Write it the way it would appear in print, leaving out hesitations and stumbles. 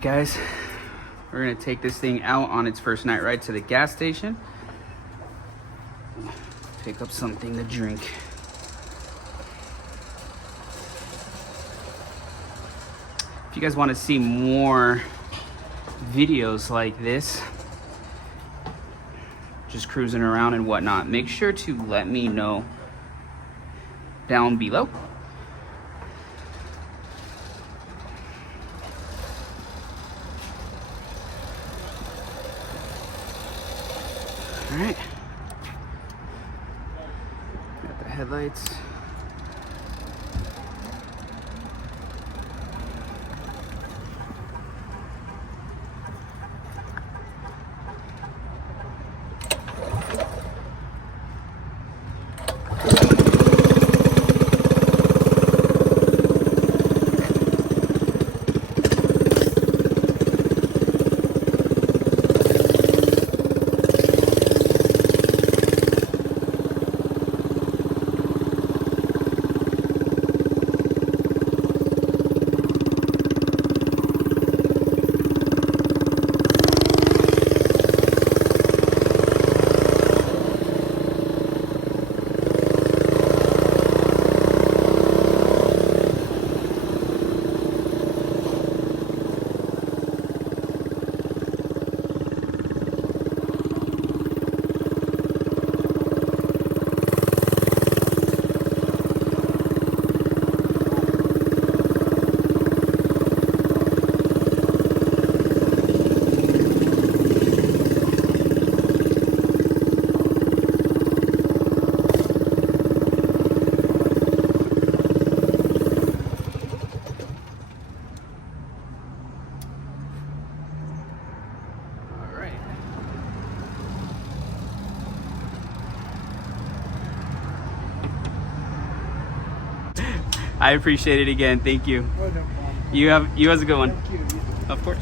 Guys, we're gonna take this thing out on its first night ride to the gas station. Pick up something to drink. If you guys want to see more videos like this, just cruising around and whatnot, make sure to let me know down below. All right, got the headlights. I appreciate it again. Thank you. Oh, no problem. You have a good one. Thank you. Of course.